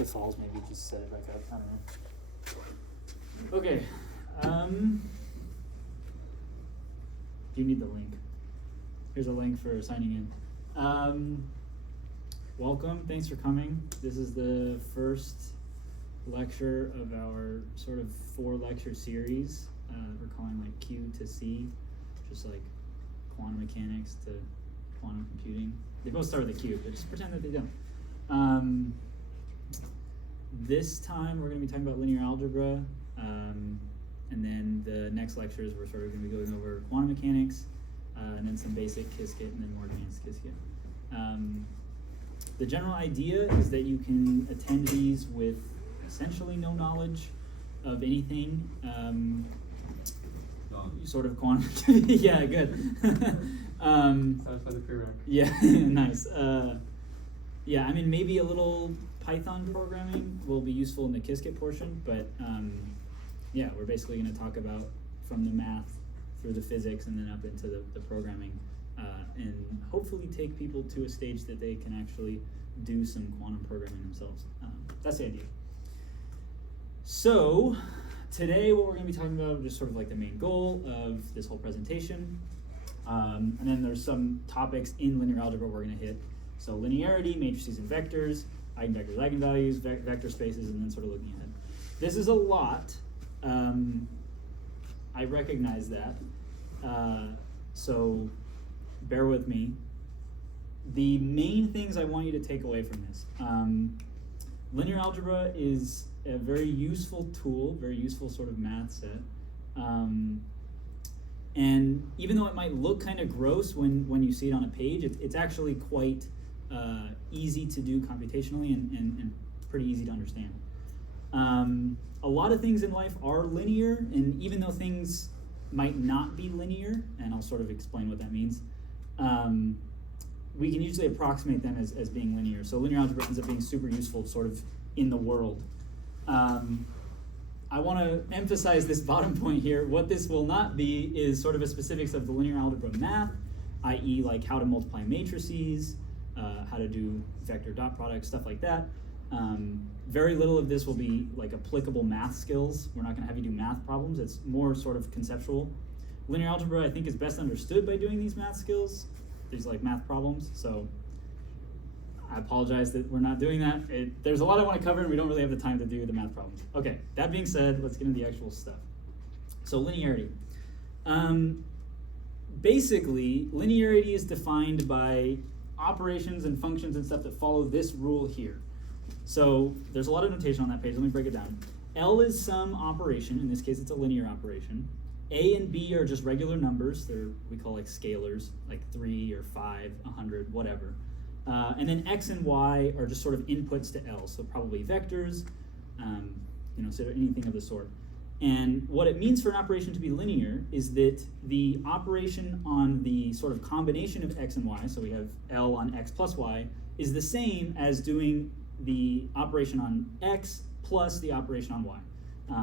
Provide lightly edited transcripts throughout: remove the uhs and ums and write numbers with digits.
it falls, maybe just set it back up. I don't know. Okay. Do you need the link? Here's a link for signing in. Welcome. Thanks for coming. This is the first lecture of our sort of 4-lecture series. We're calling like Q to C, just like quantum mechanics to quantum computing. They both start with a Q, but just pretend that they don't. This time we're going to be talking about linear algebra, and then the next lectures we're sort of going to be going over quantum mechanics, and then some basic Qiskit, and then more advanced Qiskit. The general idea is that you can attend these with essentially no knowledge of anything, sort of quantum. Yeah, good. Satisfy the prereq. Yeah, nice. Yeah, I mean, maybe a little Python programming will be useful in the Qiskit portion, but yeah, we're basically going to talk about from the math through the physics and then up into the programming, and hopefully take people to a stage that they can actually do some quantum programming themselves. That's the idea. So today what we're going to be talking about is just sort of like the main goal of this whole presentation. And then there's some topics in linear algebra we're going to hit. So linearity, matrices and vectors, eigenvectors, eigenvalues, vector spaces, and then sort of looking ahead. This is a lot. I recognize that. So bear with me. The main things I want you to take away from this. Linear algebra is a very useful tool, very useful sort of math set. And even though it might look kind of gross when you see it on a page, it's actually quite easy to do computationally and pretty easy to understand. A lot of things in life are linear, and even though things might not be linear, and I'll sort of explain what that means, we can usually approximate them as being linear. So linear algebra ends up being super useful sort of in the world. I want to emphasize this bottom point here. What this will not be is sort of a specifics of the linear algebra math, i.e. like how to multiply matrices, how to do vector dot products, stuff like that. Very little of this will be like applicable math skills. We're not going to have you do math problems. It's more sort of conceptual. Linear algebra, I think, is best understood by doing these math skills, these like math problems. So I apologize that we're not doing that. There's a lot I want to cover, and we don't really have the time to do the math problems. Okay, that being said, let's get into the actual stuff. So linearity. Basically, linearity is defined by operations and functions and stuff that follow this rule here. So there's a lot of notation on that page. Let me break it down. L is some operation. In this case, it's a linear operation. A and B are just regular numbers. We call like scalars, like 3 or 5, 100, whatever. And then X and Y are just sort of inputs to L, so probably vectors, so anything of the sort. And what it means for an operation to be linear is that the operation on the sort of combination of X and Y, so we have L on X plus Y, is the same as doing the operation on X plus the operation on Y.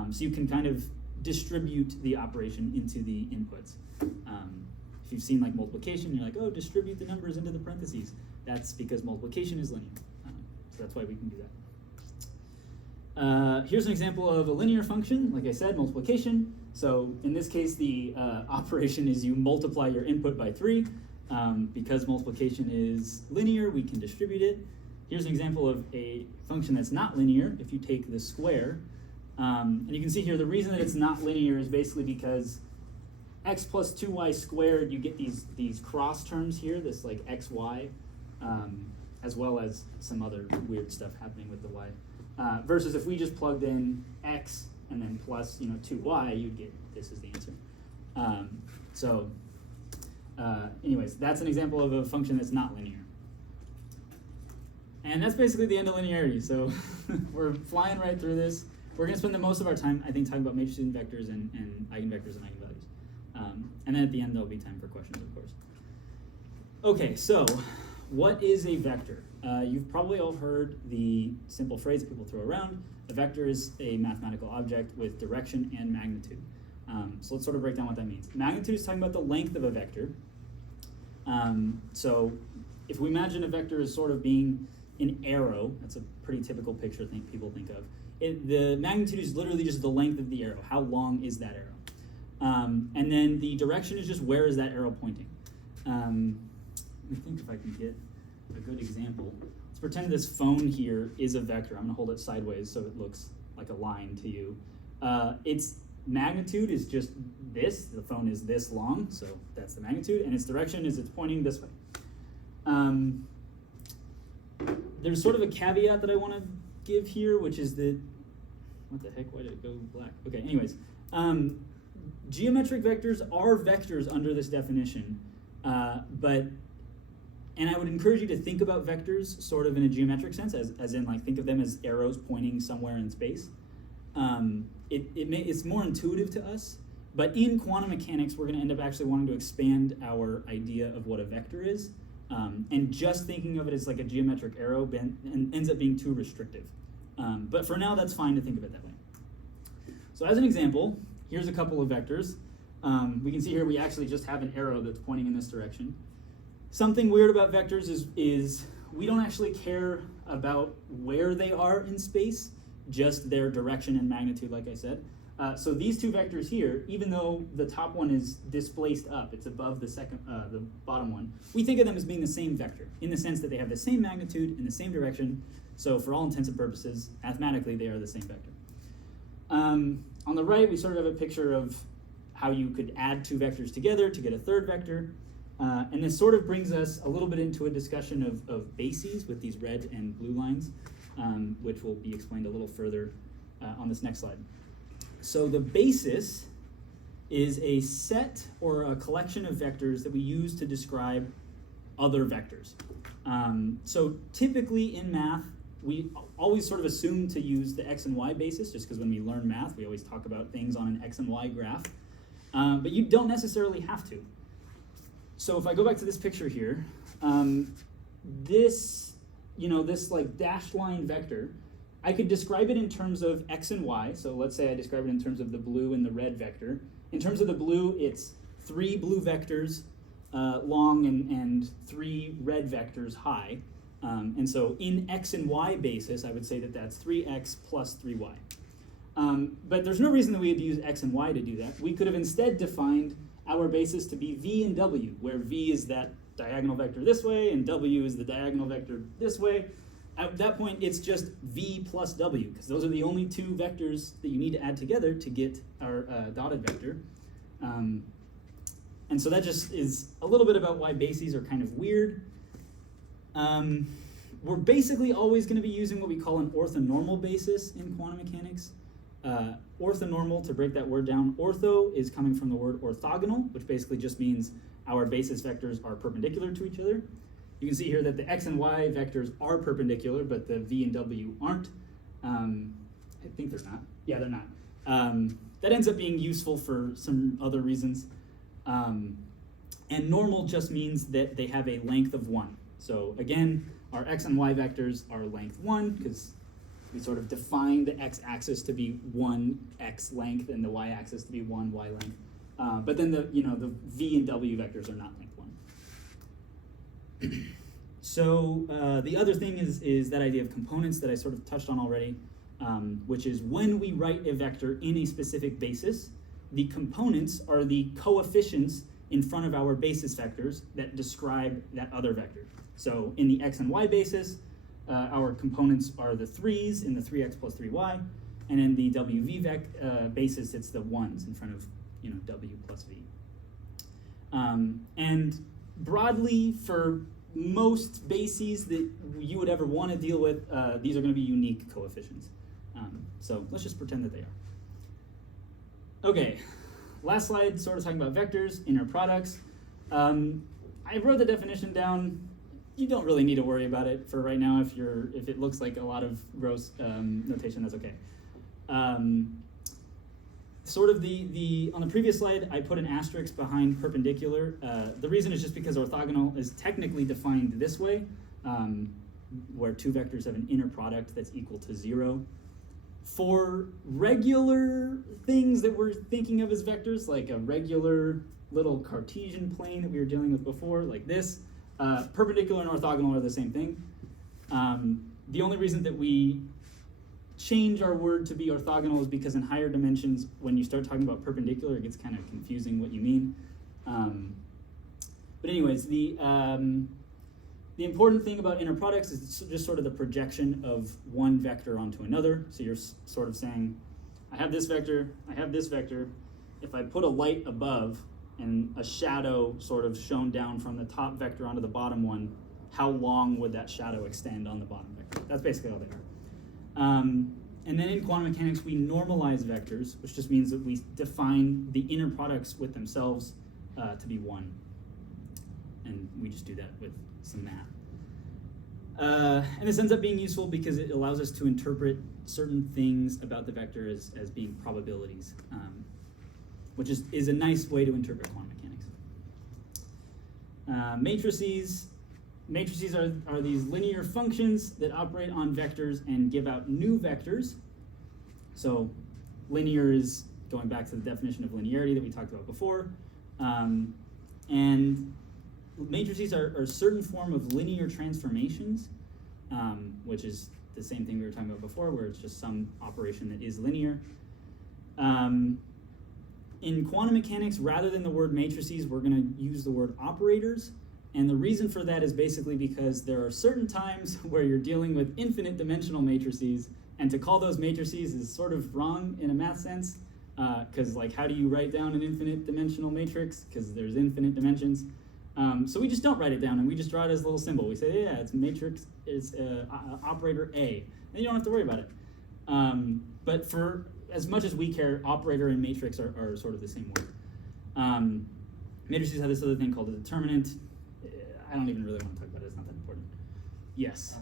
So you can kind of distribute the operation into the inputs. If you've seen like multiplication, you're like, oh, distribute the numbers into the parentheses. That's because multiplication is linear. So that's why we can do that. Here's an example of a linear function. Like I said, multiplication. So in this case, the operation is you multiply your input by 3. Because multiplication is linear, we can distribute it. Here's an example of a function that's not linear. If you take the square, and you can see here the reason that it's not linear is basically because x plus 2y squared, you get these cross terms here, this like xy, as well as some other weird stuff happening with the y. Versus if we just plugged in x and then plus 2y, you'd get this is the answer. Anyways, that's an example of a function that's not linear. And that's basically the end of linearity. So we're flying right through this. We're going to spend the most of our time, I think, talking about matrices and vectors and eigenvectors and eigenvalues. And then at the end, there'll be time for questions, of course. Okay, so what is a vector? You've probably all heard the simple phrase people throw around. A vector is a mathematical object with direction and magnitude. So let's sort of break down what that means. Magnitude is talking about the length of a vector. So if we imagine a vector as sort of being an arrow. That's a pretty typical picture people think of. The magnitude is literally just the length of the arrow. How long is that arrow? And then the direction is just where is that arrow pointing. Let me think if I can get a good example. Let's pretend this phone here is a vector. I'm going to hold it sideways so it looks like a line to you. Its magnitude is just this. The phone is this long, so that's the magnitude. And its direction is it's pointing this way. There's sort of a caveat that I want to give here, which is that, what the heck, why did it go black? Okay, anyways, geometric vectors are vectors under this definition, and I would encourage you to think about vectors sort of in a geometric sense, as in like think of them as arrows pointing somewhere in space. It's more intuitive to us, but in quantum mechanics, we're going to end up actually wanting to expand our idea of what a vector is. And just thinking of it as like a geometric arrow ends up being too restrictive. But for now, that's fine to think of it that way. So as an example, here's a couple of vectors. We can see here we actually just have an arrow that's pointing in this direction. Something weird about vectors is we don't actually care about where they are in space, just their direction and magnitude, like I said. So these two vectors here, even though the top one is displaced up, it's above the bottom one, we think of them as being the same vector, in the sense that they have the same magnitude in the same direction. So for all intents and purposes, mathematically, they are the same vector. On the right, we sort of have a picture of how you could add two vectors together to get a third vector. And this sort of brings us a little bit into a discussion of bases with these red and blue lines, which will be explained a little further on this next slide. So the basis is a set or a collection of vectors that we use to describe other vectors. So typically in math, we always sort of assume to use the x and y basis, just because when we learn math, we always talk about things on an x and y graph. But you don't necessarily have to. So if I go back to this picture here, this like dashed line vector, I could describe it in terms of x and y. So let's say I describe it in terms of the blue and the red vector. In terms of the blue, it's 3 blue vectors long and 3 red vectors high. And so in x and y basis, I would say that that's 3x plus 3y. But there's no reason that we would use x and y to do that. We could have instead defined our basis to be v and w, where v is that diagonal vector this way and w is the diagonal vector this way. At that point, it's just v plus w, because those are the only two vectors that you need to add together to get our dotted vector. And so that just is a little bit about why bases are kind of weird. We're basically always going to be using what we call an orthonormal basis in quantum mechanics. Orthonormal, to break that word down, ortho is coming from the word orthogonal, which basically just means our basis vectors are perpendicular to each other. You can see here that the x and y vectors are perpendicular, but the v and w aren't. I think they're not. Yeah, they're not. That ends up being useful for some other reasons. And normal just means that they have a length of 1. So again, our x and y vectors are length 1, because we sort of define the x-axis to be 1 x length and the y-axis to be 1 y length. But then the v and w vectors are not length 1. So the other thing is that idea of components that I sort of touched on already, which is when we write a vector in a specific basis, the components are the coefficients in front of our basis vectors that describe that other vector. So in the x and y basis, our components are the 3's in the 3x plus 3y, and in the wv basis, it's the 1's in front of w plus v. And broadly, for most bases that you would ever want to deal with, these are going to be unique coefficients. So let's just pretend that they are. Okay, last slide, sort of talking about vectors, inner products. I wrote the definition down. You don't really need to worry about it for right now. If it looks like a lot of gross notation, that's okay. Sort of on the previous slide, I put an asterisk behind perpendicular. The reason is just because orthogonal is technically defined this way, where two vectors have an inner product that's equal to 0. For regular things that we're thinking of as vectors, like a regular little Cartesian plane that we were dealing with before, like this, perpendicular and orthogonal are the same thing. The only reason that we change our word to be orthogonal is because in higher dimensions, when you start talking about perpendicular, it gets kind of confusing what you mean. But anyways, the important thing about inner products is it's just sort of the projection of one vector onto another. So you're sort of saying, I have this vector, I have this vector. If I put a light above and a shadow sort of shown down from the top vector onto the bottom one, how long would that shadow extend on the bottom vector? That's basically all they are. And then in quantum mechanics, we normalize vectors, which just means that we define the inner products with themselves to be one. And we just do that with some math. And this ends up being useful because it allows us to interpret certain things about the vector as being probabilities, which is a nice way to interpret quantum mechanics. Matrices. Matrices are these linear functions that operate on vectors and give out new vectors. So linear is going back to the definition of linearity that we talked about before. And matrices are a certain form of linear transformations, which is the same thing we were talking about before, where it's just some operation that is linear. In quantum mechanics, rather than the word matrices, we're going to use the word operators. And the reason for that is basically because there are certain times where you're dealing with infinite dimensional matrices, and to call those matrices is sort of wrong in a math sense, because like how do you write down an infinite dimensional matrix? Because there's infinite dimensions. So we just don't write it down, and we just draw it as a little symbol. We say, yeah, it's matrix, it's operator A, and you don't have to worry about it. But for as much as we care, operator and matrix are sort of the same word. Matrices have this other thing called a determinant. I don't even really want to talk about it, it's not that important. Yes?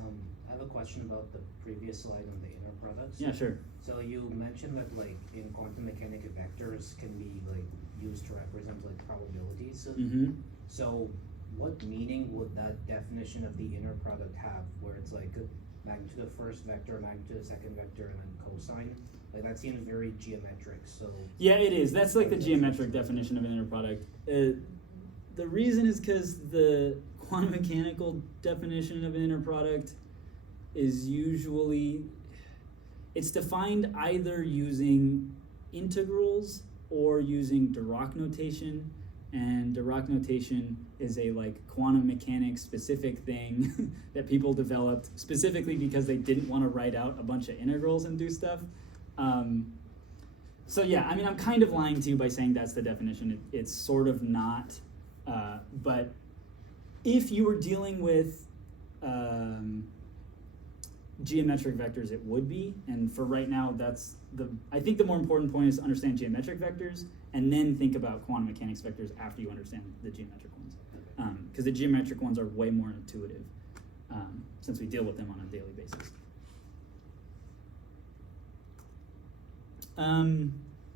I have a question about the previous slide on the inner products. Yeah, sure. So you mentioned that like in quantum mechanics, vectors can be like used to represent like probabilities. Mm-hmm. So what meaning would that definition of the inner product have, where it's like magnitude of first vector, magnitude of second vector, and then cosine? Like that seems very geometric. So yeah, it is. That's like the geometric definition of an inner product. The reason is because the quantum mechanical definition of an inner product is usually, it's defined either using integrals or using Dirac notation, and Dirac notation is a like quantum mechanics specific thing that people developed specifically because they didn't want to write out a bunch of integrals and do stuff. So yeah, I mean, I'm kind of lying to you by saying that's the definition. It's sort of not, but if you were dealing with geometric vectors, it would be. And for right now, I think the more important point is to understand geometric vectors and then think about quantum mechanics vectors after you understand the geometric ones. Because the geometric ones are way more intuitive since we deal with them on a daily basis.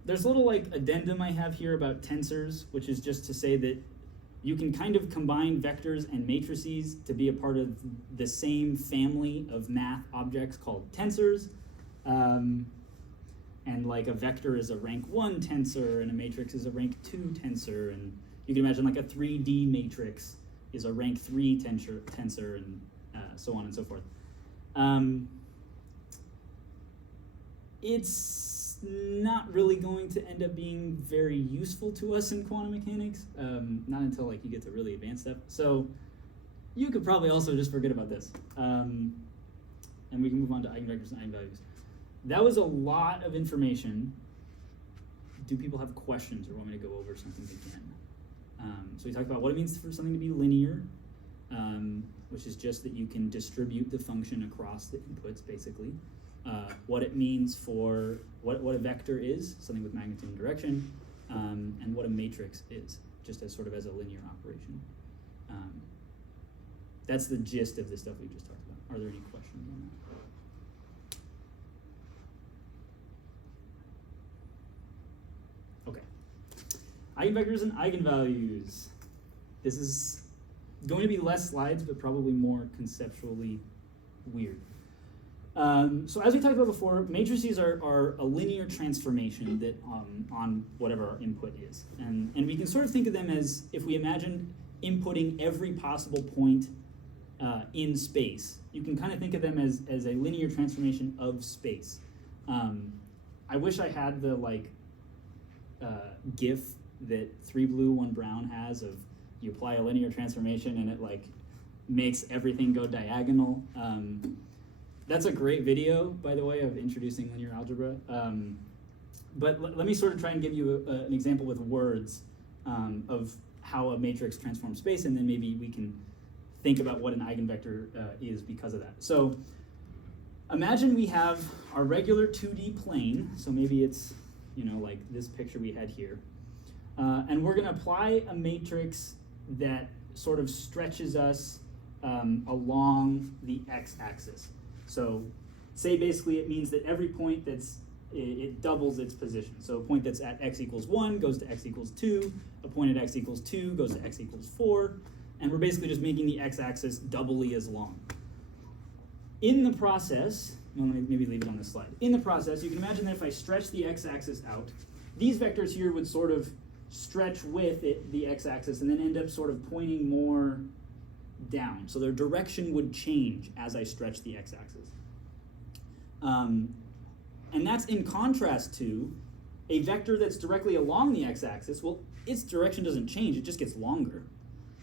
There's a little like addendum I have here about tensors, which is just to say that you can kind of combine vectors and matrices to be a part of the same family of math objects called tensors. And like a vector is a rank 1 tensor and a matrix is a rank 2 tensor. And you can imagine like a 3D matrix is a rank 3 tensor and so on and so forth. It's not really going to end up being very useful to us in quantum mechanics, not until like you get to really advanced stuff. So you could probably also just forget about this. And we can move on to eigenvectors and eigenvalues. That was a lot of information. Do people have questions or want me to go over something again? So we talked about what it means for something to be linear, which is just that you can distribute the function across the inputs, basically. What it means for what a vector is, something with magnitude and direction, and what a matrix is, just as sort of as a linear operation. That's the gist of the stuff we just talked about. Are there any questions on that? Okay. Eigenvectors and eigenvalues. This is going to be less slides, but probably more conceptually weird. So as we talked about before, matrices are a linear transformation that on whatever our input is. And we can sort of think of them as if we imagine inputting every possible point in space. You can kind of think of them as a linear transformation of space. I wish I had the GIF that 3 blue, 1 brown has of you apply a linear transformation and it makes everything go diagonal. That's a great video, by the way, of introducing linear algebra. But let me sort of try and give you an example with words of how a matrix transforms space, and then maybe we can think about what an eigenvector is because of that. So imagine we have our regular 2D plane, so maybe it's like this picture we had here, and we're going to apply a matrix that sort of stretches us along the x-axis. So say basically it means that every point it doubles its position. So a point that's at x equals 1 goes to x equals 2, a point at x equals 2 goes to x equals 4, and we're basically just making the x-axis doubly as long. In the process, let me maybe leave it on this slide. In the process, you can imagine that if I stretch the x-axis out, these vectors here would sort of stretch with the x-axis and then end up sort of pointing more down. So their direction would change as I stretch the x-axis. And that's in contrast to a vector that's directly along the x-axis. Well, its direction doesn't change, it just gets longer.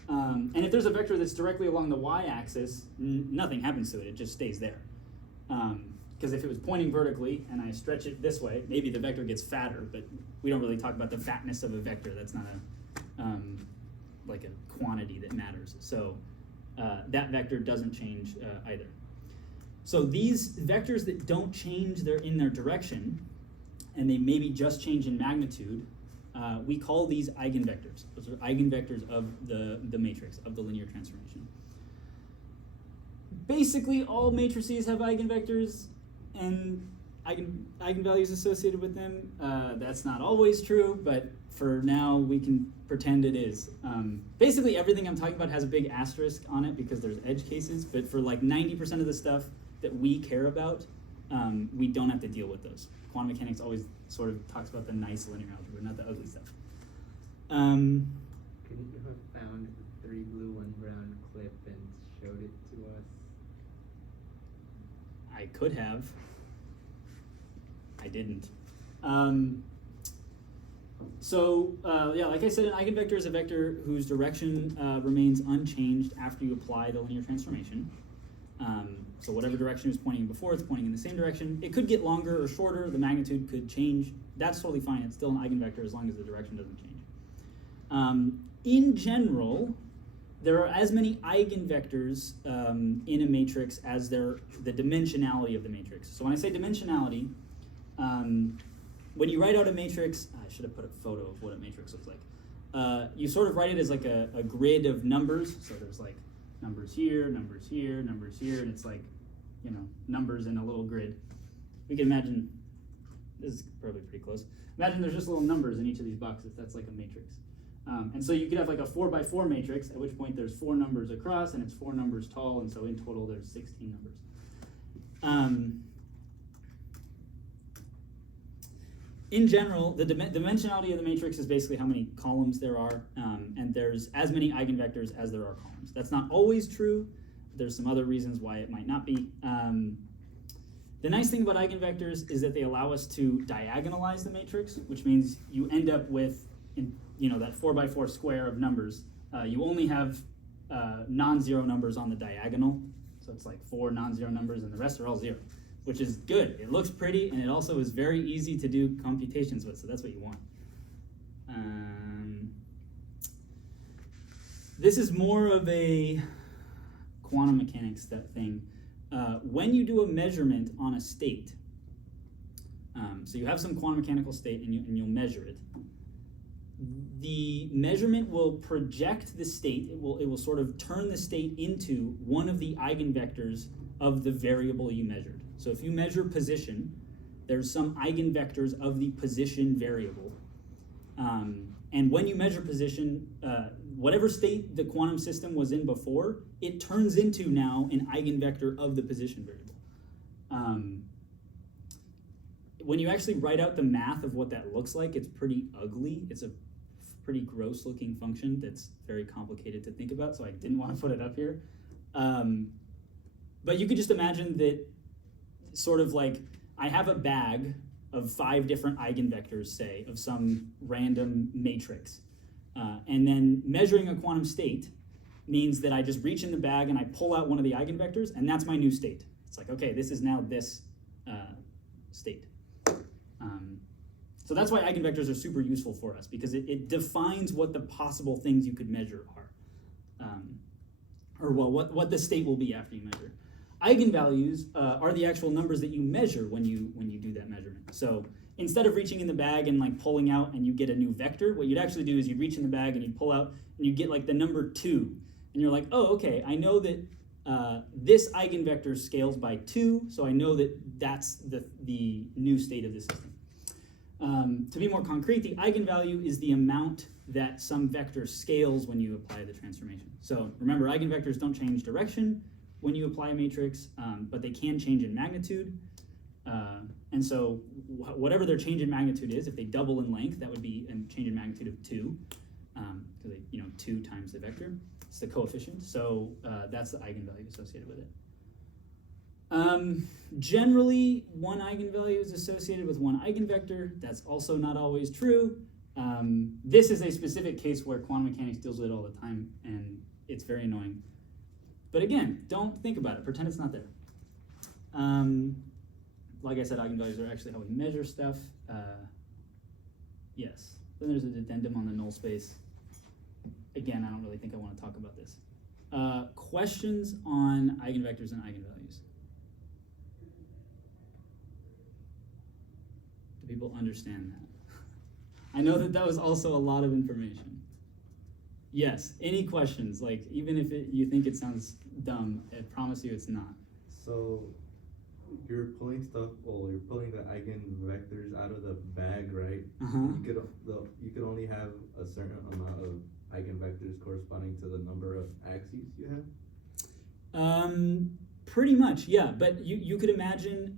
And if there's a vector that's directly along the y-axis, nothing happens to it, it just stays there. Because if it was pointing vertically and I stretch it this way, maybe the vector gets fatter, but we don't really talk about the fatness of a vector. That's not like a quantity that matters. So that vector doesn't change either. So these vectors that don't change in their direction, and they maybe just change in magnitude, we call these eigenvectors. Those are eigenvectors of the matrix, of the linear transformation. Basically, all matrices have eigenvectors and eigenvalues associated with them. That's not always true, but for now we can pretend it is. Basically, everything I'm talking about has a big asterisk on it because there's edge cases, but for 90% of the stuff that we care about, we don't have to deal with those. Quantum mechanics always sort of talks about the nice linear algebra, not the ugly stuff. Couldn't you have found the 3 blue, 1 brown clip and showed it to us? I could have. I didn't. Like I said, an eigenvector is a vector whose direction remains unchanged after you apply the linear transformation. So whatever direction it was pointing in before, it's pointing in the same direction. It could get longer or shorter. The magnitude could change. That's totally fine. It's still an eigenvector as long as the direction doesn't change. In general, there are as many eigenvectors in a matrix as the dimensionality of the matrix. So when I say dimensionality, when you write out a matrix, I should have put a photo of what a matrix looks like. You sort of write it as like a grid of numbers. So there's numbers here, numbers here, numbers here, and it's numbers in a little grid. We can imagine, this is probably pretty close. Imagine there's just little numbers in each of these boxes. That's like a matrix. And so you could have a 4x4 matrix, at which point there's 4 numbers across, and it's 4 numbers tall, and so in total there's 16 numbers. In general, the dimensionality of the matrix is basically how many columns there are, and there's as many eigenvectors as there are columns. That's not always true. There's some other reasons why it might not be. The nice thing about eigenvectors is that they allow us to diagonalize the matrix, which means you end up with that 4x4 square of numbers. You only have non-zero numbers on the diagonal, so it's 4 non-zero numbers, and the rest are all 0. Which is good. It looks pretty, and it also is very easy to do computations with, so that's what you want. This is more of a quantum mechanics thing. When you do a measurement on a state, so you have some quantum mechanical state and you'll measure it, the measurement will project the state. It will sort of turn the state into one of the eigenvectors of the variable you measured. So if you measure position, there's some eigenvectors of the position variable. And when you measure position, whatever state the quantum system was in before, it turns into now an eigenvector of the position variable. When you actually write out the math of what that looks like, it's pretty ugly. It's a pretty gross looking function that's very complicated to think about, so I didn't want to put it up here. But you could just imagine that sort of like I have a bag of 5 different eigenvectors, say, of some random matrix. And then measuring a quantum state means that I just reach in the bag and I pull out one of the eigenvectors, and that's my new state. It's like, okay, this is now this state. So that's why eigenvectors are super useful for us, because it defines what the possible things you could measure are. Or well, what the state will be after you measure. Eigenvalues are the actual numbers that you measure when you do that measurement. So instead of reaching in the bag and like pulling out and you get a new vector, what you'd actually do is you'd reach in the bag and you'd pull out and you get like the number 2. And you're like, oh, okay, I know that this eigenvector scales by 2, so I know that that's the new state of the system. To be more concrete, the eigenvalue is the amount that some vector scales when you apply the transformation. So remember, eigenvectors don't change direction when you apply a matrix, but they can change in magnitude. And so whatever their change in magnitude is, if they double in length, that would be a change in magnitude of 2. So 2 times the vector. It's the coefficient. So that's the eigenvalue associated with it. Generally, one eigenvalue is associated with one eigenvector. That's also not always true. This is a specific case where quantum mechanics deals with it all the time, and it's very annoying. But again, don't think about it. Pretend it's not there. Like I said, eigenvalues are actually how we measure stuff. Yes. Then there's an addendum on the null space. Again, I don't really think I want to talk about this. Questions on eigenvectors and eigenvalues? Do people understand that? I know that was also a lot of information. Yes, any questions? Like, even if you think it sounds dumb, I promise you it's not. So, you're pulling you're pulling the eigenvectors out of the bag, right? You could only have a certain amount of eigenvectors corresponding to the number of axes you have? Pretty much, yeah. But you could imagine,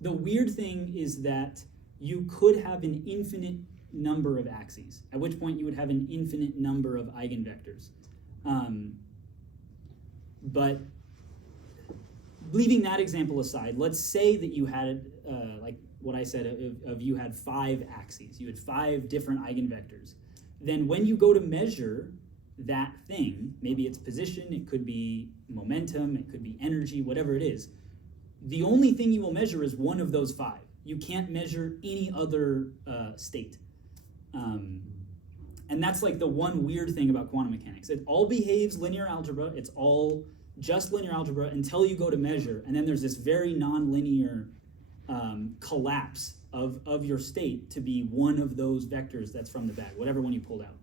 the weird thing is that you could have an infinite number of axes, at which point you would have an infinite number of eigenvectors. But leaving that example aside, let's say that you had, like what I said, of you had 5 axes. You had 5 different eigenvectors. Then when you go to measure that thing, maybe it's position, it could be momentum, it could be energy, whatever it is, the only thing you will measure is one of those 5. You can't measure any other state. And that's like the one weird thing about quantum mechanics. It all behaves linear algebra. It's all just linear algebra until you go to measure. And then there's this very nonlinear collapse of your state to be one of those vectors that's from the bag, whatever one you pulled out.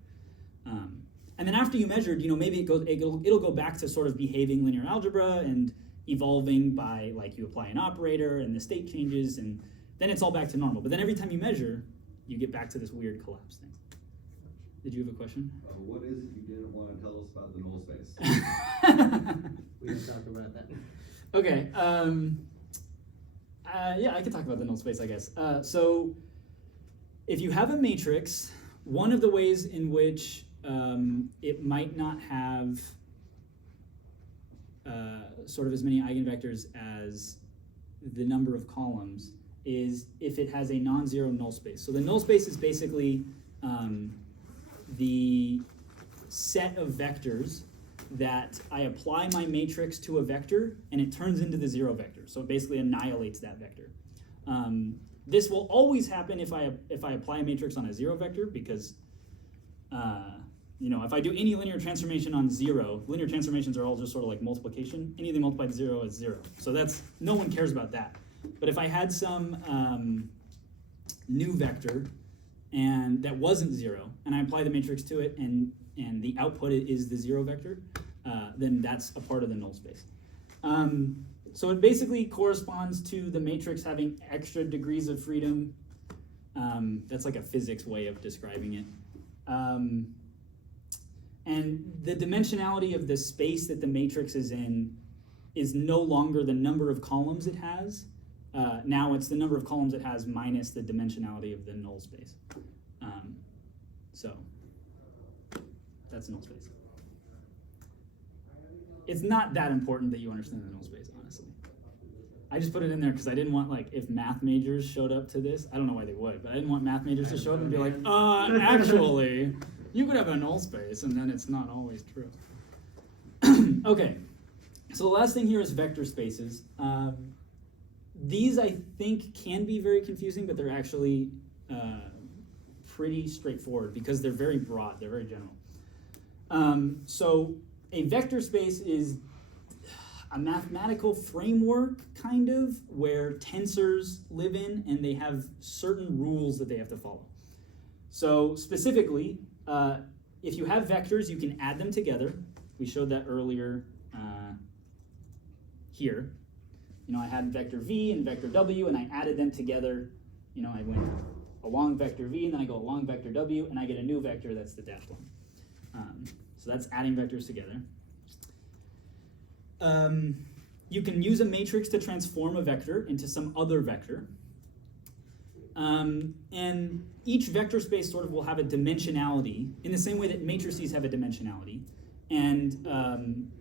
And then after you measured, maybe it'll go back to sort of behaving linear algebra and evolving by, like, you apply an operator and the state changes, and then it's all back to normal. But then every time you measure, you get back to this weird collapse thing. Did you have a question? What is it you didn't want to tell us about the null space? We can talk about that. Okay. Yeah, I can talk about the null space, I guess. So if you have a matrix, one of the ways in which it might not have sort of as many eigenvectors as the number of columns is if it has a non-zero null space. So the null space is basically the set of vectors that I apply my matrix to a vector and it turns into the 0 vector. So it basically annihilates that vector. This will always happen if I apply a matrix on a 0 vector, because if I do any linear transformation on 0, linear transformations are all just sort of like multiplication. Anything multiplied by 0 is 0. So no one cares about that. But if I had some new vector and that wasn't 0, and I apply the matrix to it, and the output is the 0 vector, then that's a part of the null space. So it basically corresponds to the matrix having extra degrees of freedom. That's like a physics way of describing it. And the dimensionality of the space that the matrix is in is no longer the number of columns it has. Now it's the number of columns it has minus the dimensionality of the null space. So that's null space. it's not that important that you understand the null space, honestly. I just put it in there because I didn't want, like, if math majors showed up to this, I don't know why they would, but I didn't want math majors to show up and be like, actually, you could have a null space, and then it's not always true. Okay, so the last thing here is vector spaces. These, I think, can be very confusing, but they're actually pretty straightforward because they're very broad, they're very general. So a vector space is a mathematical framework, kind of, where tensors live in, and they have certain rules that they have to follow. So specifically, if you have vectors, you can add them together. We showed that earlier here. You know, I had vector v and vector w, and I added them together. You know, I went along vector v, and then I go along vector w, and I get a new vector that's the dashed one. So that's adding vectors together. You can use a matrix to transform a vector into some other vector. And each vector space sort of will have a dimensionality in the same way that matrices have a dimensionality. And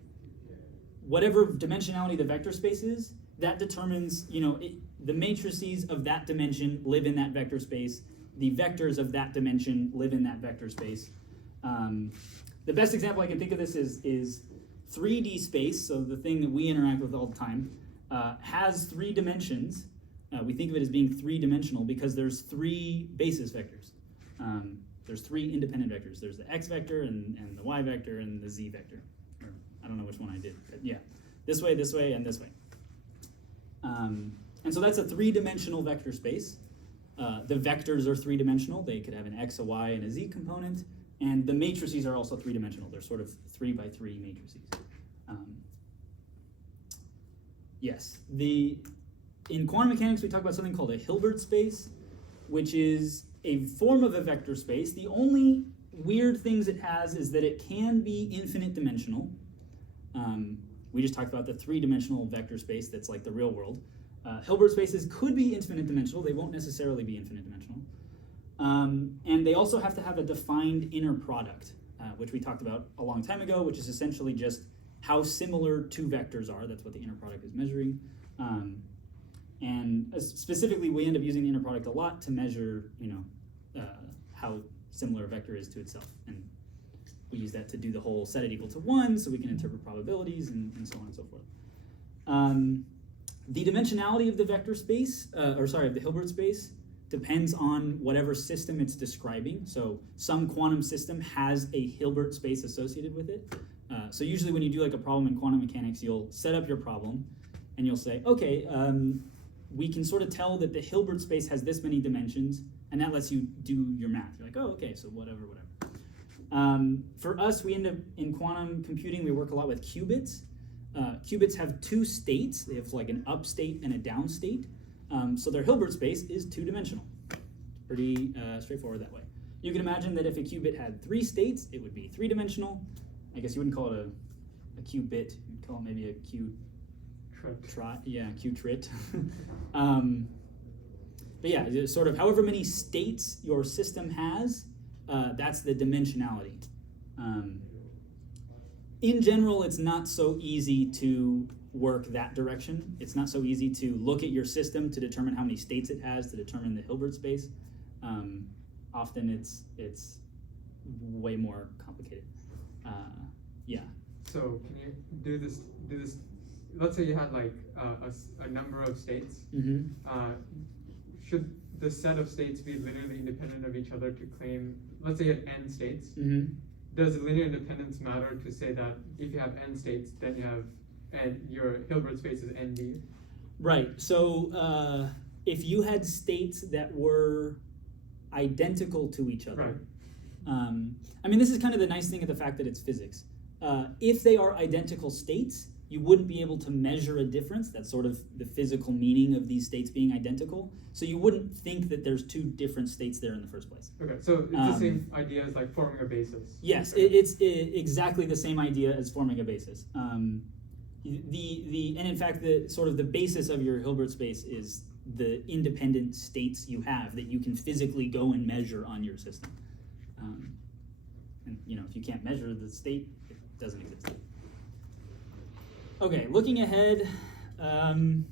whatever dimensionality the vector space is, that determines, you know, the matrices of that dimension live in that vector space. The vectors of that dimension live in that vector space. The best example I can think of this is 3D space, so the thing that we interact with all the time, has 3 dimensions. We think of it as being 3-dimensional because there's 3 basis vectors. There's 3 independent vectors. There's the x vector and the y vector and the z vector. Or, I don't know which one I did, but yeah. This way, and this way. And so that's a 3-dimensional vector space. The vectors are 3-dimensional. They could have an x, a y, and a z component. And the matrices are also 3-dimensional. They're sort of 3 by 3 matrices. Yes, in quantum mechanics we talk about something called a Hilbert space, which is a form of a vector space. The only weird things it has is that it can be infinite dimensional. We just talked about the 3-dimensional vector space that's like the real world. Hilbert spaces could be infinite dimensional. They won't necessarily be infinite dimensional. And they also have to have a defined inner product, which we talked about a long time ago, which is essentially just how similar 2 vectors are. That's what the inner product is measuring. And specifically, we end up using the inner product a lot to measure, you know, how similar a vector is to itself. And we use that to do the whole set it equal to 1, so we can interpret probabilities and so on and so forth. The dimensionality of the vector space, of the Hilbert space, depends on whatever system it's describing. So some quantum system has a Hilbert space associated with it. So usually when you do like a problem in quantum mechanics, you'll set up your problem and you'll say, okay, we can sort of tell that the Hilbert space has this many dimensions, and that lets you do your math. You're like, oh, okay, so whatever. For us, we end up, in quantum computing, we work a lot with qubits. Qubits have 2 states. They have like an up state and a down state. So their Hilbert space is 2-dimensional. Pretty straightforward that way. You can imagine that if a qubit had 3 states, it would be 3-dimensional. I guess you wouldn't call it a qubit. You'd call it maybe a qtrit. But yeah, sort of however many states your system has, that's the dimensionality. In general, it's not so easy to work that direction. It's not so easy to look at your system to determine how many states it has to determine the Hilbert space. Often it's way more complicated. Yeah. So can you do this? Let's say you had like a number of states. Mm-hmm. Should the set of states be linearly independent of each other to claim? Let's say you have n states. Mm-hmm. Does linear independence matter to say that if you have n states, then you have and your Hilbert space is ND? Right. So if you had states that were identical to each other, right. I mean, this is kind of the nice thing of the fact that it's physics. If they are identical states, you wouldn't be able to measure a difference. That's sort of the physical meaning of these states being identical. So you wouldn't think that there's 2 different states there in the first place. Okay, so it's the same idea as like forming a basis. Yes, okay. it's exactly the same idea as forming a basis. And in fact, the basis of your Hilbert space is the independent states you have that you can physically go and measure on your system. And you know, if you can't measure the state, it doesn't exist. Okay, looking ahead, we're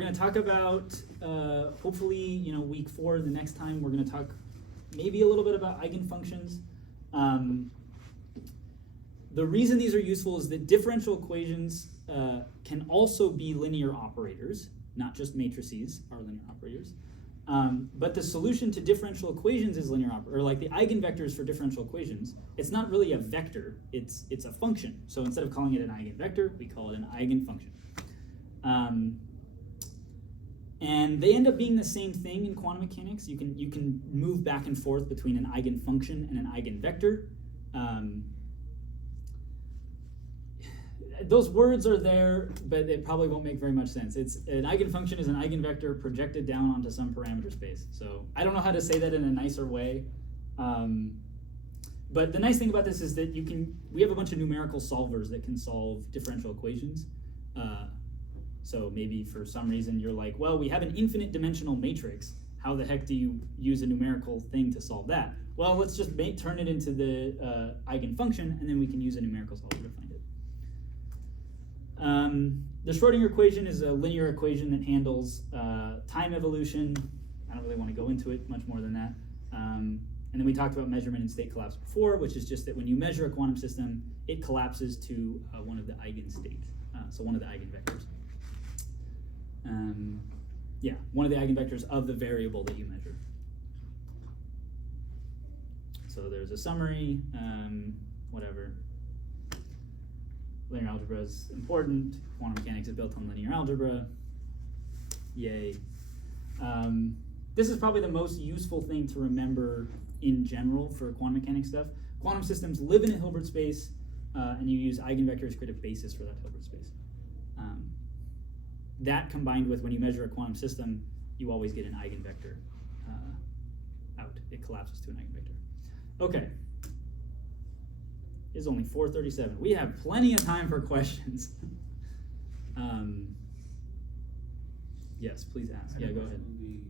going to talk about, hopefully, week 4, the next time, we're going to talk maybe a little bit about eigenfunctions. The reason these are useful is that differential equations can also be linear operators, not just matrices are linear operators. But the solution to differential equations is linear operator, or like the eigenvectors for differential equations. It's not really a vector, it's a function. So instead of calling it an eigenvector, we call it an eigenfunction. And they end up being the same thing in quantum mechanics. You can move back and forth between an eigenfunction and an eigenvector. Those words are there, but it probably won't make very much sense. It's an eigenfunction is an eigenvector projected down onto some parameter space. So I don't know how to say that in a nicer way. But the nice thing about this is that we have a bunch of numerical solvers that can solve differential equations. So maybe for some reason you're like, well, we have an infinite dimensional matrix. How the heck do you use a numerical thing to solve that? Well, let's just turn it into the eigenfunction, and then we can use a numerical solver to find it. The Schrödinger equation is a linear equation that handles time evolution. I don't really want to go into it much more than that. And then we talked about measurement and state collapse before, which is just that when you measure a quantum system, it collapses to one of the eigenstates, so one of the eigenvectors. Yeah, one of the eigenvectors of the variable that you measure. So there's a summary, whatever. Linear algebra is important. Quantum mechanics is built on linear algebra. Yay. This is probably the most useful thing to remember in general for quantum mechanics stuff. Quantum systems live in a Hilbert space, and you use eigenvectors to create a basis for that Hilbert space. That combined with when you measure a quantum system, you always get an eigenvector out. It collapses to an eigenvector. Okay. It's only 4:37. We have plenty of time for questions. Yes, please ask. Yeah, go ahead. The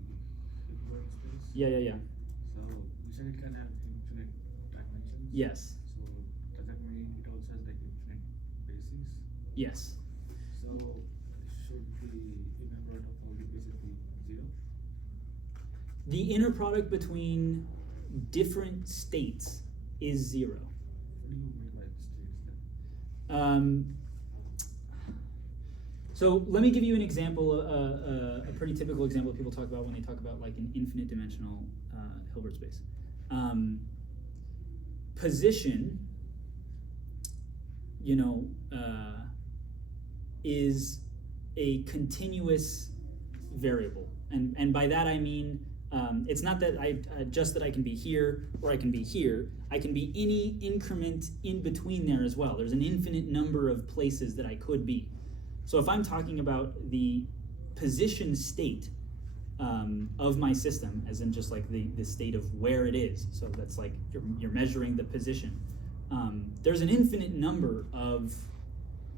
Hilbert space. Yeah. So you said it can have infinite dimensions. Yes. So does that mean it also has like infinite bases? Yes. So should the inner product of all the bases be 0? The inner product between different states is 0. What do you mean by states then? So let me give you an example, a pretty typical example that people talk about when they talk about like an infinite dimensional Hilbert space. Position, is a continuous variable, and by that I mean it's not that that I can be here or I can be here. I can be any increment in between there as well. There's an infinite number of places that I could be. So if I'm talking about the position state of my system, as in just like the state of where it is, so that's like you're measuring the position. There's an infinite number of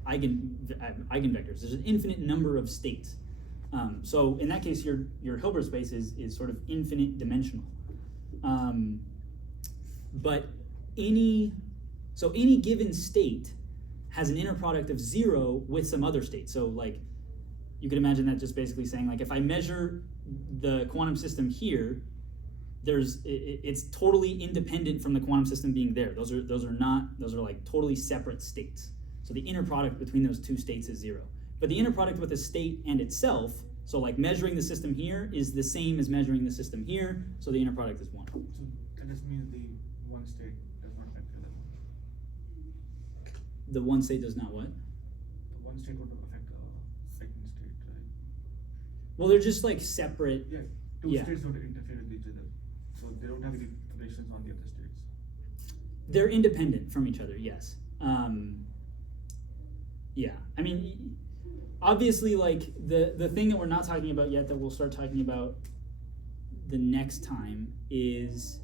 eigenvectors. There's an infinite number of states. So in that case, your Hilbert space is sort of infinite dimensional. But any given state has an inner product of 0 with some other state. So like you could imagine that just basically saying like if I measure the quantum system here, it's totally independent from the quantum system being there. Those are like totally separate states. So the inner product between those two states is 0. But the inner product with a state and itself, so like measuring the system here is the same as measuring the system here, so the inner product is 1. So that just means the one state does not affect the other one. The one state does not what? The one state would affect the second state, right? Well, they're just like separate. Yeah, two Yeah. states don't interfere with each other. So they don't have any relations on the other states. They're independent from each other, yes. Yeah, I mean, obviously, like the thing that we're not talking about yet that we'll start talking about the next time is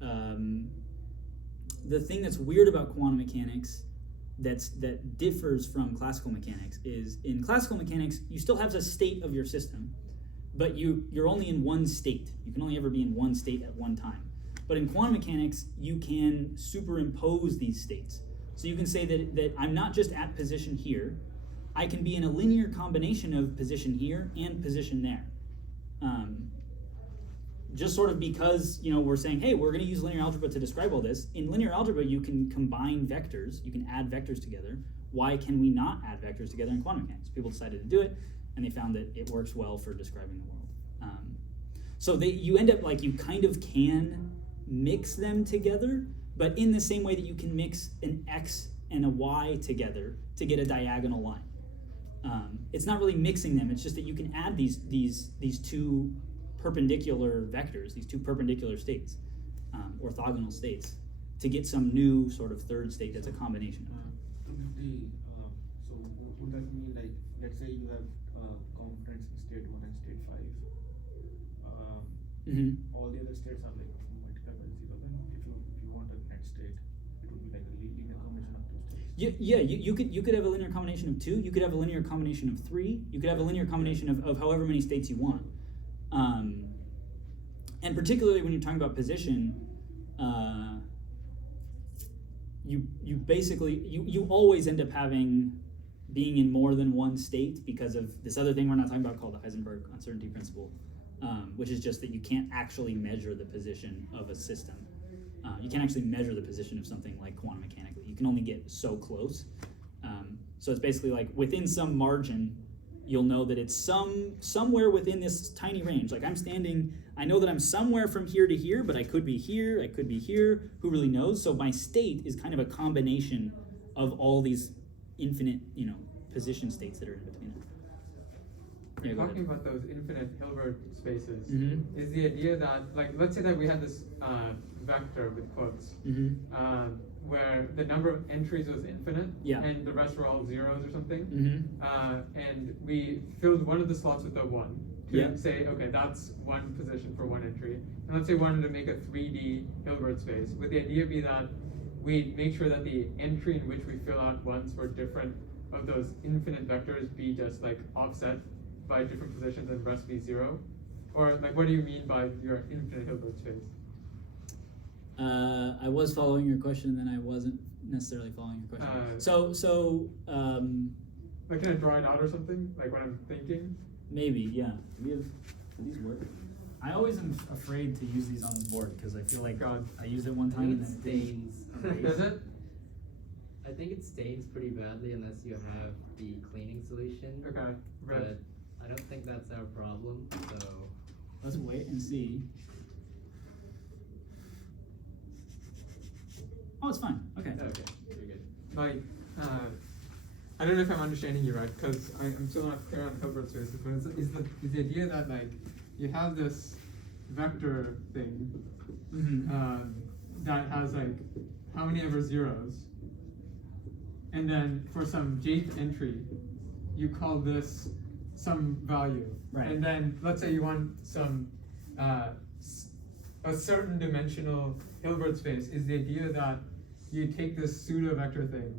the thing that's weird about quantum mechanics that differs from classical mechanics is in classical mechanics you still have a state of your system, but you're only in one state. You can only ever be in one state at one time. But in quantum mechanics you can superimpose these states. So you can say that I'm not just at position here, I can be in a linear combination of position here and position there. Just sort of because, we're saying, hey, we're going to use linear algebra to describe all this. In linear algebra, you can combine vectors, you can add vectors together. Why can we not add vectors together in quantum mechanics? People decided to do it, and they found that it works well for describing the world. So you end up like you kind of can mix them together, but in the same way that you can mix an x and a y together to get a diagonal line. It's not really mixing them, it's just that you can add these two perpendicular vectors, these two perpendicular states, orthogonal states, to get some new sort of third state that's a combination of them. So would that mean, like, let's say you have confidence in state 1 and state 5. All the other states are like multiplied by 0. Then if you want a net state, it would be like a linear combination of two states. You could have a linear combination of 2. You could have a linear combination of 3. You could have a linear combination of however many states you want. And particularly when you're talking about position, you basically you always end up being in more than one state because of this other thing we're not talking about called the Heisenberg uncertainty principle, which is just that you can't actually measure the position of a system. You can't actually measure the position of something like quantum mechanically. You can only get so close. So it's basically like within some margin, you'll know that it's somewhere within this tiny range. Like I know that I'm somewhere from here to here, but I could be here, I could be here, who really knows? So my state is kind of a combination of all these infinite, position states that are in between it. We're talking about those infinite Hilbert spaces. Is the idea that, like, let's say that we had this vector with quotes, where the number of entries was infinite, and the rest were all zeros or something, and we filled one of the slots with a 1 to say, okay, that's one position for one entry. And let's say we wanted to make a 3D Hilbert space. Would the idea be that we make sure that the entry in which we fill out ones for different of those infinite vectors be just like offset by different positions and the rest be 0? Or like, what do you mean by your infinite Hilbert space? I was following your question, and then I wasn't necessarily following your question. Like, can I draw it out or something? Like what I'm thinking? Maybe, yeah. Do these work? I always am afraid to use these on the board because I feel like I used it one time and then stains. Does it? I think it stains pretty badly unless you have the cleaning solution. Okay, right. But I don't think that's our problem, so let's wait and see. Oh, it's fine. Okay. Okay, you're good. Like, I don't know if I'm understanding you right, because I'm still not clear on Hilbert spaces, but is the idea that, like, you have this vector thing that has, like, how many ever zeros, and then for some jth entry, you call this some value. Right. And then, let's say you want some, a certain dimensional Hilbert space. Is the idea that you take this pseudo vector thing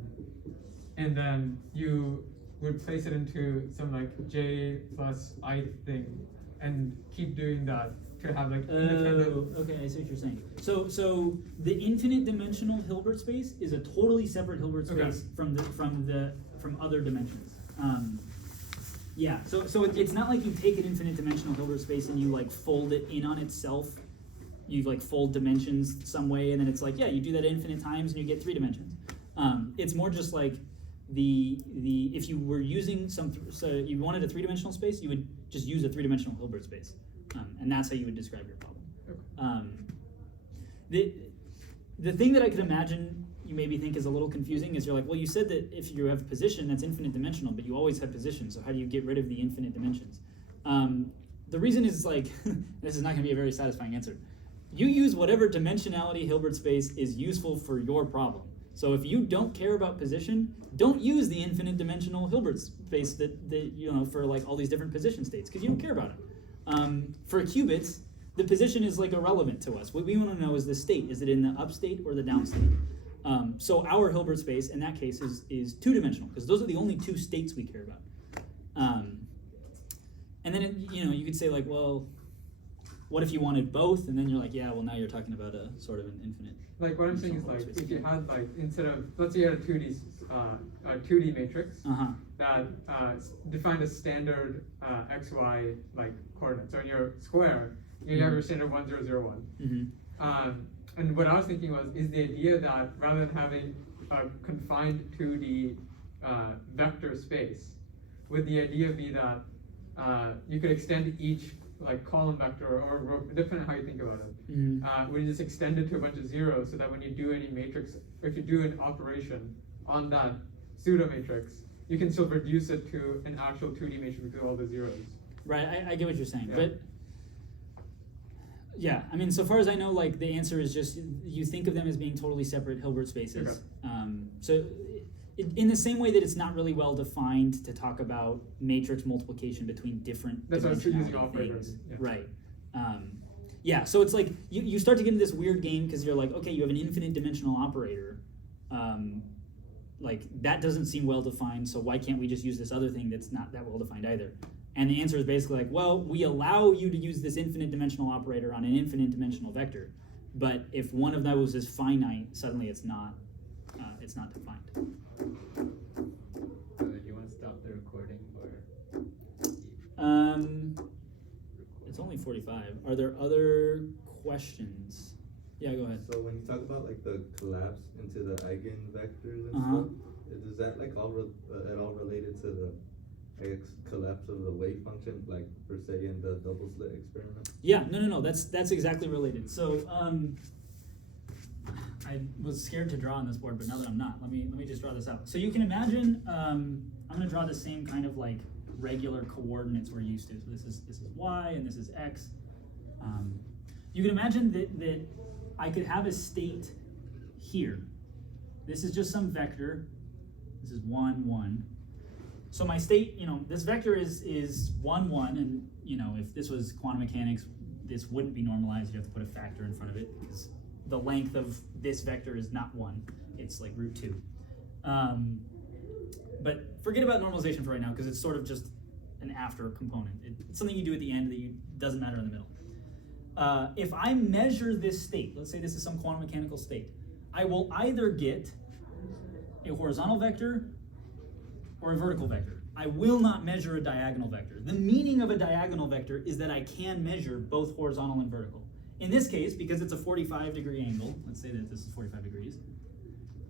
and then you would place it into some like j plus I thing and keep doing that to have like independent. Okay, I see what you're saying. So the infinite dimensional Hilbert space is a totally separate Hilbert space from other dimensions. Yeah. So it's not like you take an infinite dimensional Hilbert space and you like fold it in on itself. You like fold dimensions some way, and then it's like, yeah, you do that infinite times and you get 3 dimensions. It's more just like if you were using so you wanted a 3-dimensional space, you would just use a 3-dimensional Hilbert space, and that's how you would describe your problem. The thing that I could imagine you maybe think is a little confusing is you're like, well, you said that if you have position that's infinite dimensional, but you always have position, so how do you get rid of the infinite dimensions? The reason is like, this is not going to be a very satisfying answer. You use whatever dimensionality Hilbert space is useful for your problem. So if you don't care about position, don't use the infinite dimensional Hilbert space that for like all these different position states, because you don't care about it. For qubits, the position is like irrelevant to us. What we want to know is the state. Is it in the up state or the down state? So our Hilbert space in that case is 2-dimensional, because those are the only 2 states we care about. And then you could say like, well, what if you wanted both? And then you're like, yeah, well now you're talking about a sort of an infinite. Like what I'm saying is like if you had like instead of let's say you had a 2D matrix that defined a standard xy like coordinate. So in your square you have your standard 1 0 0 1. And what I was thinking was is the idea that rather than having a confined 2D vector space, would the idea be that you could extend each like column vector or row, depending on how you think about it. Would you just extend it to a bunch of zeros so that when you do any matrix, if you do an operation on that pseudo matrix, you can still reduce it to an actual 2D matrix with all the zeros. Right, I get what you're saying, Yeah. but yeah, I mean, so far as I know, like the answer is just you think of them as being totally separate Hilbert spaces. Okay. So in the same way that it's not really well defined to talk about matrix multiplication between different That's why I was using dimensionality operators. things. Yeah. Right. Yeah, so it's like you start to get into this weird game because you're like, okay, you have an infinite dimensional operator. Like that doesn't seem well defined, so why can't we just use this other thing that's not that well defined either? And the answer is basically like, well, we allow you to use this infinite dimensional operator on an infinite dimensional vector, but if one of those is finite, suddenly it's not defined. So do you want to stop the recording or? It's only 45. Are there other questions? Yeah, go ahead. So when you talk about like the collapse into the eigenvectors and Uh-huh. stuff, is that like all at all related to the collapse of the wave function, like per se in the double slit experiment? Yeah, no. That's exactly related. So I was scared to draw on this board, but now that I'm not, let me just draw this out. So you can imagine I'm going to draw the same kind of like regular coordinates we're used to. So this is y and this is x. You can imagine that I could have a state here. This is just some vector. This is 1 1. So my state, this vector is 1 1, and if this was quantum mechanics, this wouldn't be normalized. You have to put a factor in front of it because the length of this vector is not 1; it's like √2. But forget about normalization for right now because it's sort of just an after component. It's something you do at the end that doesn't matter in the middle. If I measure this state, let's say this is some quantum mechanical state, I will either get a horizontal vector or a vertical vector. I will not measure a diagonal vector. The meaning of a diagonal vector is that I can measure both horizontal and vertical. In this case, because it's a 45-degree angle, let's say that this is 45 degrees,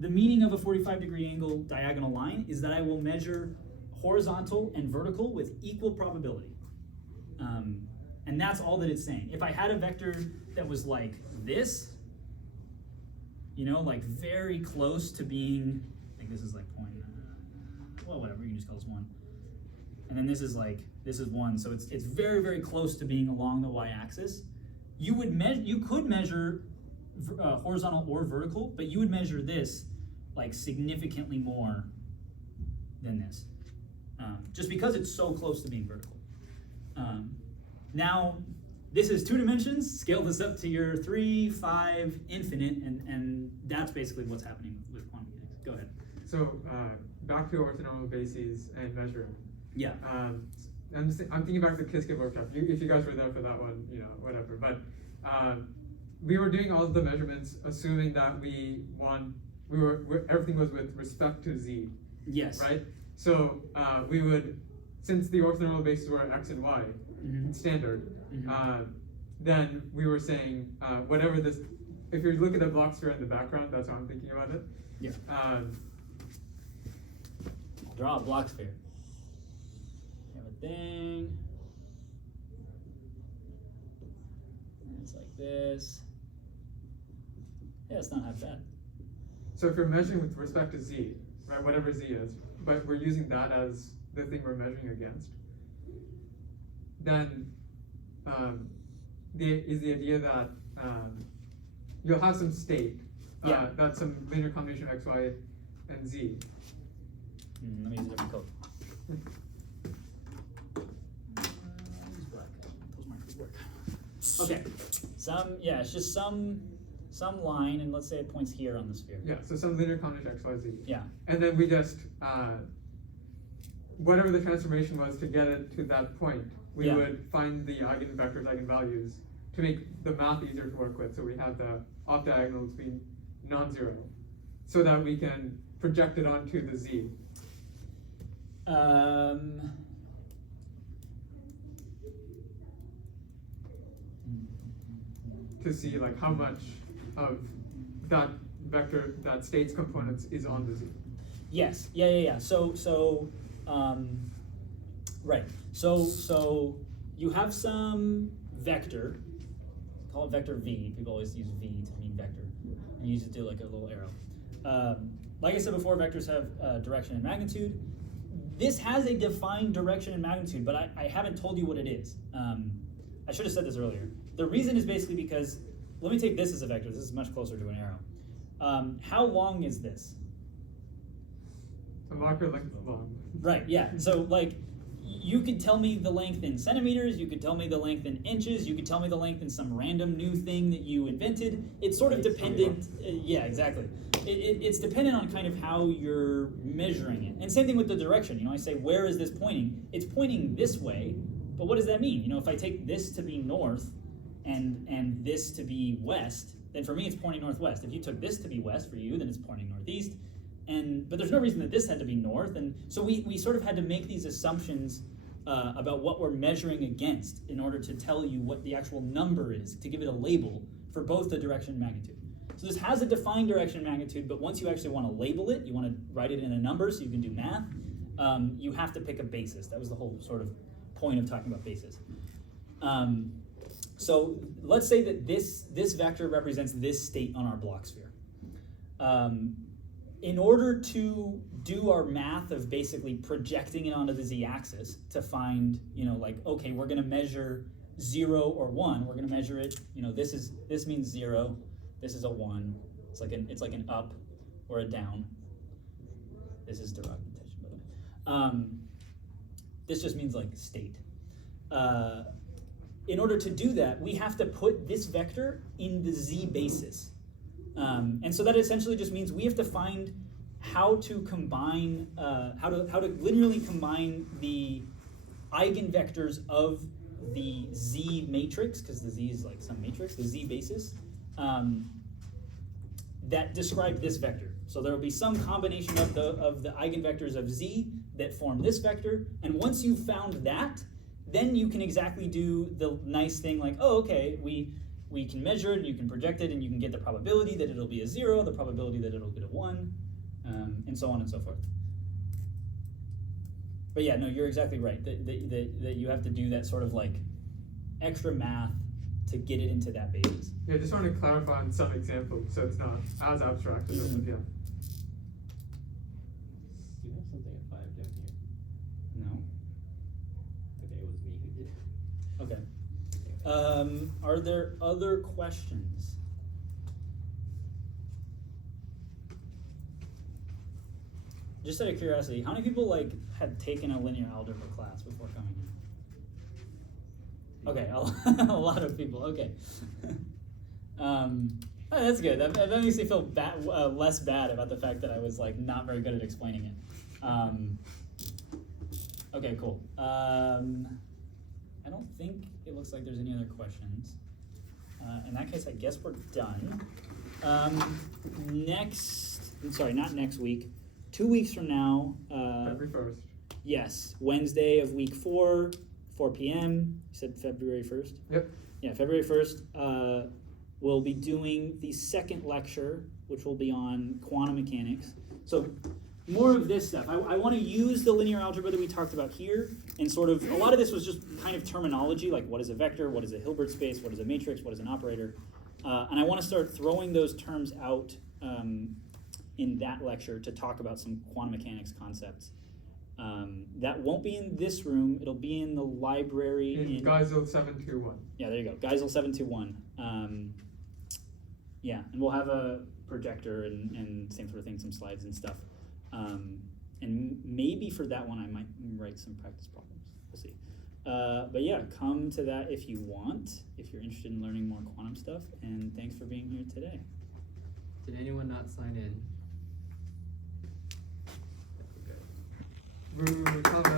the meaning of a 45-degree angle diagonal line is that I will measure horizontal and vertical with equal probability. And that's all that it's saying. If I had a vector that was like this, like very close to being, like this is like point, well, whatever, you can just call this 1. And then this is 1, so it's very, very close to being along the y-axis. You could measure horizontal or vertical, but you would measure this like significantly more than this, just because it's so close to being vertical. Now, this is 2 dimensions. Scale this up to your 3, 5, infinite, and that's basically what's happening with quantum mechanics. Go ahead. So back to orthonormal bases and measuring. Yeah. I'm thinking back to the Kiskett workshop. If you guys were there for that one, whatever. But we were doing all of the measurements, assuming that everything was with respect to z. Yes. Right. So we would, since the orthonormal bases were x and y, standard, then we were saying whatever this. If you look at the block sphere in the background, that's how I'm thinking about it. Yeah. Draw a block sphere. You have a thing. And it's like this. Yeah, it's not half bad. So if you're measuring with respect to z, right, whatever z is, but we're using that as the thing we're measuring against, then the idea that you'll have some state that's some linear combination of x, y, and z. Let me use a different color. Okay, it's just some line, and let's say it points here on the sphere. Yeah, so some linear combination x, y, z. Yeah. And then we just, whatever the transformation was to get it to that point, we would find the eigenvectors, eigenvalues, to make the math easier to work with. So we have the off diagonals being non-zero, so that we can project it onto the z. To see like how much of that vector, that state's components is on the z. Yes. Yeah. Right. So you have some vector. Call it vector v. People always use v to mean vector. And you usually do like a little arrow. Like I said before, vectors have direction and magnitude. This has a defined direction and magnitude, but I haven't told you what it is. I should have said this earlier. The reason is basically because, let me take this as a vector. This is much closer to an arrow. How long is this? A marker length long. Right, yeah. So like, you could tell me the length in centimeters, you could tell me the length in inches, you could tell me the length in some random new thing that you invented. It's sort of dependent, yeah, exactly. It's dependent on kind of how you're measuring it. And same thing with the direction. You know, I say, where is this pointing? It's pointing this way, but what does that mean? You know, if I take this to be north and this to be west, then for me it's pointing northwest. If you took this to be west for you, then it's pointing northeast. But there's no reason that this had to be north, and so we sort of had to make these assumptions about what we're measuring against in order to tell you what the actual number is, to give it a label for both the direction and magnitude. So this has a defined direction and magnitude, but once you actually want to label it, you want to write it in a number so you can do math, you have to pick a basis. That was the whole sort of point of talking about basis. So let's say that this vector represents this state on our block sphere. In order to do our math of basically projecting it onto the z-axis to find, you know, like, okay, we're going to measure 0 or 1. We're going to measure it, you know, this means 0. This is a 1. It's like an up or a down. This is derived notation, by the way. This just means like state. In order to do that, we have to put this vector in the z basis. And so that essentially just means we have to find how to combine, how to linearly combine the eigenvectors of the z matrix, because the z is like some matrix, the z basis, that describe this vector. So there will be some combination of the eigenvectors of z that form this vector, and once you've found that, then you can exactly do the nice thing like, oh, okay, we can measure it, and you can project it, and you can get the probability that it'll be a 0, the probability that it'll get a 1, and so on and so forth. But yeah, no, you're exactly right, that you have to do that sort of like extra math to get it into that basis. Yeah, just want to clarify on some examples so it's not as abstract as yeah. You have something at 5 down here. No. Okay, it was me who did it. Okay. Are there other questions? Just out of curiosity, how many people like had taken a linear algebra class before coming in? Okay, a lot of people. Okay. Oh, that's good. That makes me feel less bad about the fact that I was like not very good at explaining it. Okay, cool. I don't think it looks like there's any other questions. In that case, I guess we're done. Not next week. 2 weeks from now. February 1st. Yes, Wednesday of week 4, 4 p.m. You said February 1st? Yep. Yeah, February 1st. We'll be doing the second lecture, which will be on quantum mechanics. So more of this stuff. I want to use the linear algebra that we talked about here, and sort of, a lot of this was just kind of terminology, like what is a vector, what is a Hilbert space, what is a matrix, what is an operator. And I want to start throwing those terms out in that lecture to talk about some quantum mechanics concepts. That won't be in this room, it'll be in the library. In Geisel 721. Yeah, there you go, Geisel 721. Yeah, and we'll have a projector and same sort of thing, some slides and stuff. And maybe for that one I might write some practice problems. We'll see. But yeah, come to that if you want, if you're interested in learning more quantum stuff. And thanks for being here today. Did anyone not sign in? Boo, comment.